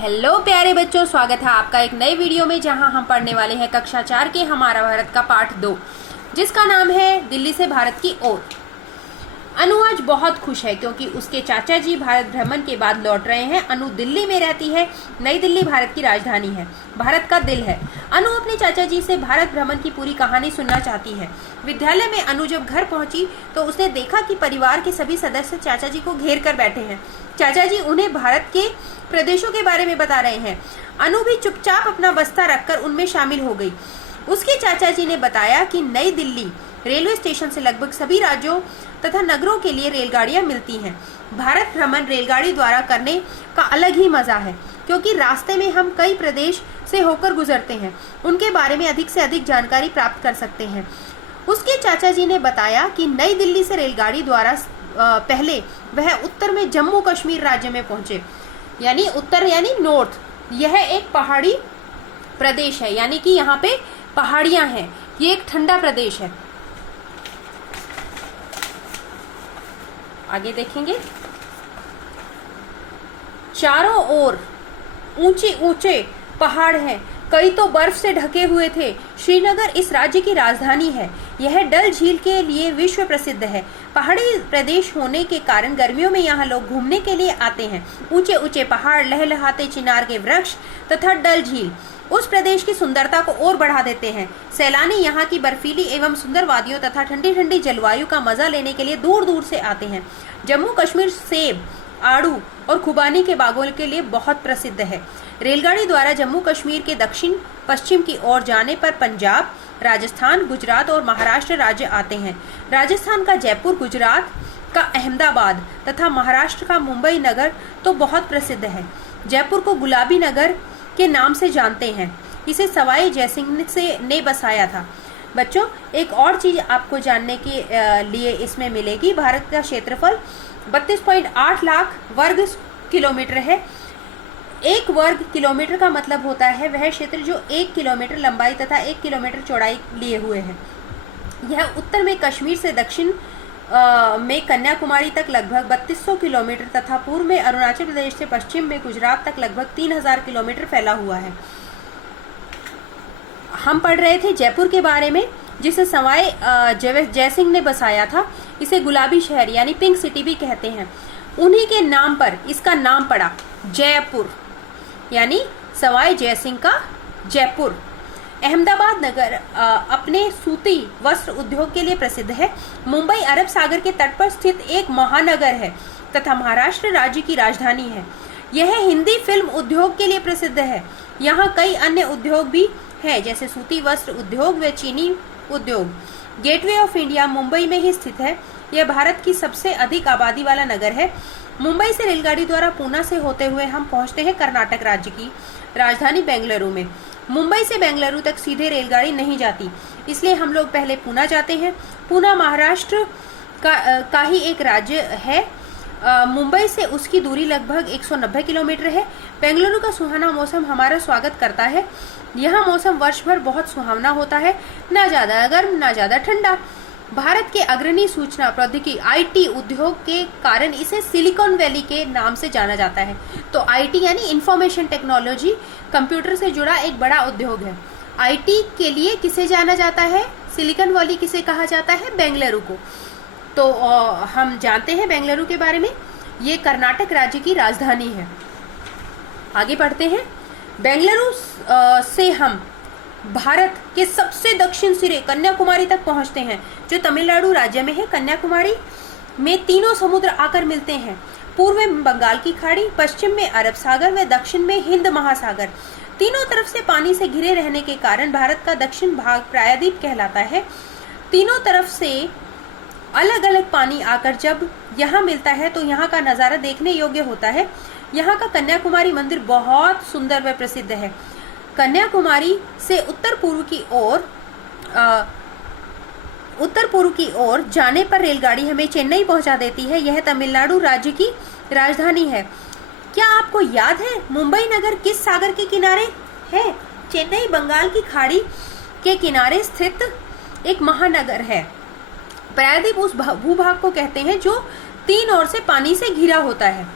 Hello प्यारे बच्चों, स्वागत है आपका एक नए वीडियो में जहां हम पढ़ने वाले हैं कक्षा 4 के हमारा भारत का पाठ 2 जिसका नाम है दिल्ली से भारत की ओर। अनु आज बहुत खुश है क्योंकि उसके चाचा जी भारत भ्रमण के बाद लौट रहे हैं। अनु दिल्ली में रहती है। नई दिल्ली भारत की राजधानी है, भारत का दिल है। अनु अपने चाचा जी से भारत भ्रमण की पूरी कहानी सुनना चाहती है। विद्यालय में अनु जब घर पहुंची तो उसने देखा कि परिवार के सभी सदस्य चाचा जी को घेर कर बैठे हैं। चाचा जी उन्हें भारत के प्रदेशों के बारे में बता रहे हैं। अनु भी चुपचाप अपना बस्ता रखकर उनमें शामिल हो गई। उसके चाचा जी ने बताया कि नई दिल्ली रेलवे स्टेशन से लगभग सभी राज्यों तथा नगरों के लिए रेलगाड़ियां मिलती हैं। भारत भ्रमण रेलगाड़ी द्वारा करने का अलग ही मजा है क्योंकि रास्ते में हम कई प्रदेश से होकर गुजरते हैं, उनके बारे में अधिक से अधिक जानकारी प्राप्त कर सकते हैं। उसके चाचा जी ने बताया कि नई दिल्ली से रेलगाड़ी द्वारा पहले वह उत्तर में जम्मू कश्मीर राज्य में पहुंचे। यानी उत्तर यानी नॉर्थ। यह एक पहाड़ी प्रदेश है, यानी कि यहाँ पे पहाड़ियां हैं। ये एक ठंडा प्रदेश है। आगे देखेंगे। चारों ओर ऊंचे ऊंचे पहाड़ हैं, कई तो बर्फ से ढके हुए थे। श्रीनगर इस राज्य की राजधानी है। यह डल झील के लिए विश्व प्रसिद्ध है। पहाड़ी प्रदेश होने के कारण गर्मियों में यहाँ लोग घूमने के लिए आते हैं। ऊंचे ऊंचे पहाड़, लहलहाते चिनार के वृक्ष तथा डल झील उस प्रदेश की सुंदरता को और बढ़ा देते हैं। सैलानी यहाँ की बर्फीली एवं सुंदर वादियों तथा ठंडी ठंडी जलवायु का मजा लेने के लिए दूर दूर से आते हैं। जम्मू कश्मीर सेब, आड़ू और खुबानी के बागों के लिए बहुत प्रसिद्ध है। रेलगाड़ी द्वारा जम्मू कश्मीर के दक्षिण पश्चिम की ओर जाने पर पंजाब, राजस्थान, गुजरात और महाराष्ट्र राज्य आते हैं। राजस्थान का जयपुर, गुजरात का अहमदाबाद तथा महाराष्ट्र का मुंबई नगर तो बहुत प्रसिद्ध है। जयपुर को गुलाबी नगर के नाम से जानते हैं। इसे सवाई जयसिंह ने बसाया था। बच्चों, एक और चीज आपको जानने के लिए इसमें मिलेगी। भारत का क्षेत्रफल 32.8 लाख वर्ग किलोमीटर है। एक वर्ग किलोमीटर का मतलब होता है वह क्षेत्र जो 1 किलोमीटर लंबाई तथा 1 किलोमीटर चौड़ाई लिए हुए है। यह उत्तर में कश्मीर से दक्षिण में कन्याकुमारी तक लगभग 3200 किलोमीटर तथा पूर्व में अरुणाचल प्रदेश से पश्चिम में गुजरात तक लगभग 3000 किलोमीटर फैला हुआ है। हम पढ़ रहे थे जयपुर के बारे में, जिसे सवाई जयसिंह ने बसाया था। इसे गुलाबी शहर यानी पिंक सिटी भी कहते हैं। उन्हीं के नाम पर इसका नाम पड़ा जयपुर, यानी सवाई जयसिंह का जयपुर। अहमदाबाद नगर अपने सूती वस्त्र उद्योग के लिए प्रसिद्ध है। मुंबई अरब सागर के तट पर स्थित एक महानगर है तथा महाराष्ट्र राज्य की राजधानी है। यह हिंदी फिल्म उद्योग के लिए प्रसिद्ध है। यहाँ कई अन्य उद्योग भी हैं, जैसे सूती वस्त्र उद्योग व चीनी उद्योग। गेटवे ऑफ इंडिया मुंबई में ही स्थित है। यह भारत की सबसे अधिक आबादी वाला नगर है। मुंबई से रेलगाड़ी द्वारा पूना से होते हुए हम पहुंचते हैं कर्नाटक राज्य की राजधानी बेंगलुरु में। मुंबई से बेंगलुरु तक सीधे रेलगाड़ी नहीं जाती, इसलिए हम लोग पहले पूना जाते हैं। पूना महाराष्ट्र का ही एक राज्य है। मुंबई से उसकी दूरी लगभग 190 किलोमीटर है। बेंगलुरु का सुहाना मौसम हमारा स्वागत करता है। यहाँ मौसम वर्ष भर बहुत सुहावना होता है, ना ज्यादा गर्म ना ज्यादा ठंडा। भारत के अग्रणी सूचना प्रौद्योगिकी आईटी उद्योग के कारण इसे सिलिकॉन वैली के नाम से जाना जाता है। तो आईटी यानी इंफॉर्मेशन टेक्नोलॉजी, कंप्यूटर से जुड़ा एक बड़ा उद्योग है। आईटी के लिए किसे जाना जाता है? सिलिकॉन वैली किसे कहा जाता है? बेंगलुरु को। तो हम जानते हैं बेंगलुरु के बारे में। ये कर्नाटक राज्य की राजधानी है। आगे बढ़ते हैं। बेंगलुरु से हम भारत के सबसे दक्षिण सिरे कन्याकुमारी तक पहुंचते हैं, जो तमिलनाडु राज्य में है। कन्याकुमारी में तीनों समुद्र आकर मिलते हैं। पूर्व में बंगाल की खाड़ी, पश्चिम में अरब सागर व दक्षिण में हिंद महासागर। तीनों तरफ से पानी से घिरे रहने के कारण भारत का दक्षिण भाग प्रायद्वीप कहलाता है। तीनों तरफ से अलग अलग पानी आकर जब यहाँ मिलता है तो यहाँ का नजारा देखने योग्य होता है। यहाँ का कन्याकुमारी मंदिर बहुत सुंदर व प्रसिद्ध है। कन्याकुमारी से उत्तर पूर्व की ओर जाने पर रेलगाड़ी हमें चेन्नई पहुंचा देती है। यह तमिलनाडु राज्य की राजधानी है। क्या आपको याद है मुंबई नगर किस सागर के किनारे है? चेन्नई बंगाल की खाड़ी के किनारे स्थित एक महानगर है। प्रायद्वीप उस भूभाग को कहते हैं जो 3 ओर से पानी से घिरा होता है।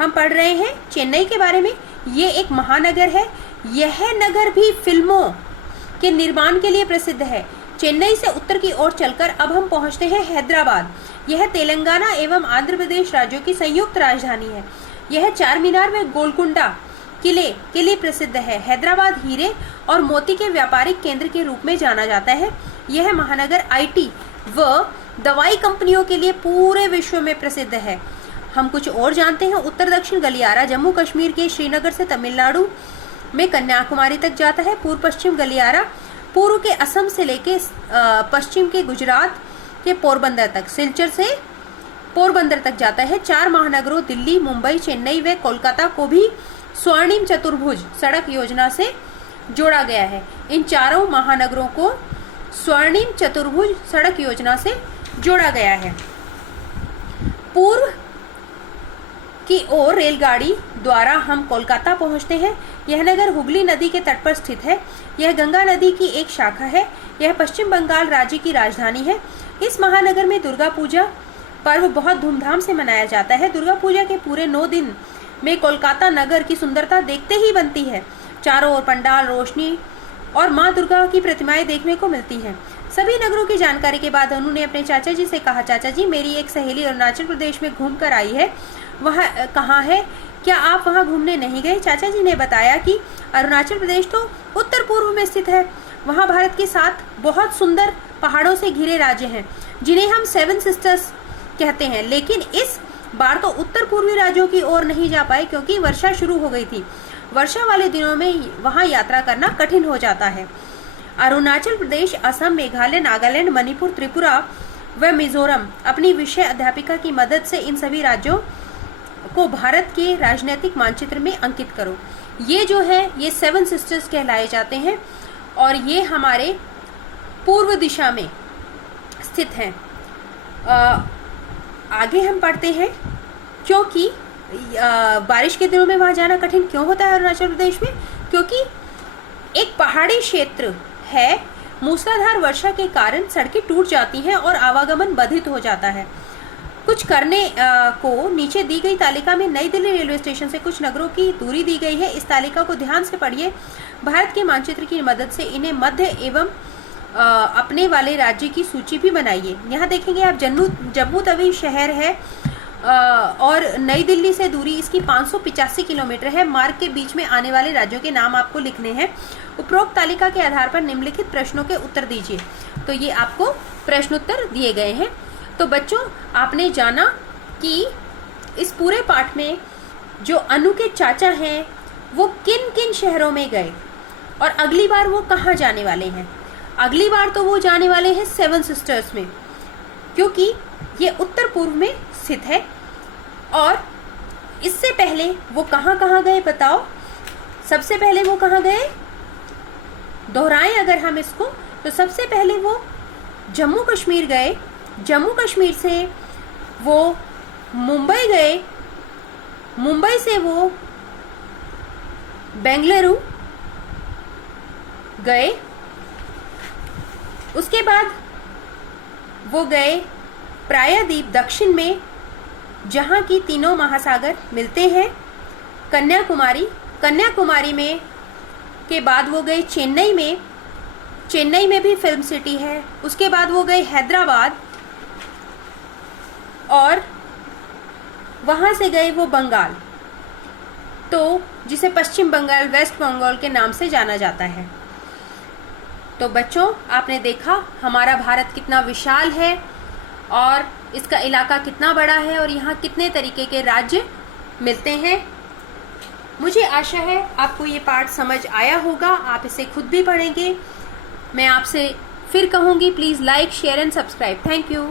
हम पढ़ रहे हैं चेन्नई के बारे में। ये एक महानगर है। यह नगर भी फिल्मों के निर्माण के लिए प्रसिद्ध है। चेन्नई से उत्तर की ओर चलकर अब हम पहुंचते हैं हैदराबाद। यह तेलंगाना एवं आंध्र प्रदेश राज्यों की संयुक्त राजधानी है। यह चार मीनार व गोलकुंडा किले के लिए प्रसिद्ध है। हैदराबाद हीरे और मोती के व्यापारिक केंद्र के रूप में जाना जाता है। यह महानगर आईटी व दवाई कंपनियों के लिए पूरे विश्व में प्रसिद्ध है। हम कुछ और जानते हैं। उत्तर दक्षिण गलियारा जम्मू कश्मीर के श्रीनगर से तमिलनाडु में कन्याकुमारी तक जाता है। पूर्व पश्चिम गलियारा पूर्व के असम से लेके पश्चिम के गुजरात के पोरबंदर तक, सिलचर से पोरबंदर तक जाता है। चार महानगरों दिल्ली, मुंबई, चेन्नई व कोलकाता को भी स्वर्णिम चतुर्भुज सड़क योजना से जोड़ा गया है। इन चारों महानगरों को स्वर्णिम चतुर्भुज सड़क योजना से जोड़ा गया है। पूर्व की ओर रेलगाड़ी द्वारा हम कोलकाता पहुंचते हैं। यह नगर हुगली नदी के तट पर स्थित है। यह गंगा नदी की एक शाखा है। यह पश्चिम बंगाल राज्य की राजधानी है। इस महानगर में दुर्गा पूजा पर्व बहुत धूमधाम से मनाया जाता है। दुर्गा पूजा के पूरे 9 दिन में कोलकाता नगर की सुंदरता देखते ही बनती है। चारों ओर पंडाल, रोशनी और माँ दुर्गा की प्रतिमाएं देखने को मिलती हैं। सभी नगरों की जानकारी के बाद अनु ने अपने चाचा जी से कहा, चाचा जी मेरी एक सहेली अरुणाचल प्रदेश में घूम कर आई है, वह कहाँ है? क्या आप वहाँ घूमने नहीं गए? चाचा जी ने बताया कि अरुणाचल प्रदेश तो उत्तर पूर्व में स्थित है। वहाँ भारत के 7 बहुत सुंदर पहाड़ों से घिरे राज्य हैं, जिन्हें हम 7 सिस्टर्स कहते हैं। लेकिन इस बार तो उत्तर पूर्वी राज्यों की ओर नहीं जा पाए क्योंकि वर्षा शुरू हो गई थी। वर्षा वाले दिनों में वहाँ यात्रा करना कठिन हो जाता है। अरुणाचल प्रदेश, असम, मेघालय, नागालैंड, मणिपुर, त्रिपुरा व मिजोरम अपनी विषय अध्यापिका की मदद से इन सभी राज्यों को भारत के राजनीतिक मानचित्र में अंकित करो। ये जो है ये 7 सिस्टर्स कहलाए जाते हैं और ये हमारे पूर्व दिशा में स्थित हैं। आगे हम पढ़ते हैं। क्योंकि बारिश के दिनों में वहाँ जाना कठिन क्यों होता है अरुणाचल प्रदेश में? क्योंकि एक पहाड़ी क्षेत्र है। मूसलाधार वर्षा के कारण सड़कें टूट जाती हैं और आवागमन बाधित हो जाता है। कुछ करने को नीचे दी गई तालिका में नई दिल्ली रेलवे स्टेशन से कुछ नगरों की दूरी दी गई है। इस तालिका को ध्यान से पढ़िए। भारत के मानचित्र की मदद से इन्हें मध्य एवं अपने वाले राज्य की सूची भी बनाइए। यहाँ देखेंगे आप जम्मू तवी शहर है और नई दिल्ली से दूरी इसकी 585 किलोमीटर है। मार्ग के बीच में आने वाले राज्यों के नाम आपको लिखने हैं। उपरोक्त तालिका के आधार पर निम्नलिखित प्रश्नों के उत्तर दीजिए। तो ये आपको प्रश्नोत्तर दिए गए हैं। तो बच्चों आपने जाना कि इस पूरे पाठ में जो अनु के चाचा हैं वो किन किन शहरों में गए और अगली बार वो कहाँ जाने वाले हैं। अगली बार तो वो जाने वाले हैं 7 सिस्टर्स में, क्योंकि ये उत्तर पूर्व में स्थित है। और इससे पहले वो कहाँ कहाँ गए बताओ? सबसे पहले वो कहाँ गए? दोहराएं अगर हम इसको, तो सबसे पहले वो जम्मू कश्मीर गए। जम्मू कश्मीर से वो मुंबई गए। मुंबई से वो बेंगलुरु गए। उसके बाद वो गए प्रायद्वीप दक्षिण में, जहाँ की तीनों महासागर मिलते हैं, कन्याकुमारी। कन्याकुमारी में के बाद वो गए चेन्नई में। चेन्नई में भी फिल्म सिटी है। उसके बाद वो गए हैदराबाद और वहाँ से गए वो बंगाल, तो जिसे पश्चिम बंगाल, वेस्ट बंगाल के नाम से जाना जाता है। तो बच्चों आपने देखा हमारा भारत कितना विशाल है और इसका इलाका कितना बड़ा है और यहाँ कितने तरीके के राज्य मिलते हैं। मुझे आशा है आपको ये पाठ समझ आया होगा। आप इसे खुद भी पढ़ेंगे। मैं आपसे फिर कहूँगी please like, share and subscribe. Thank you.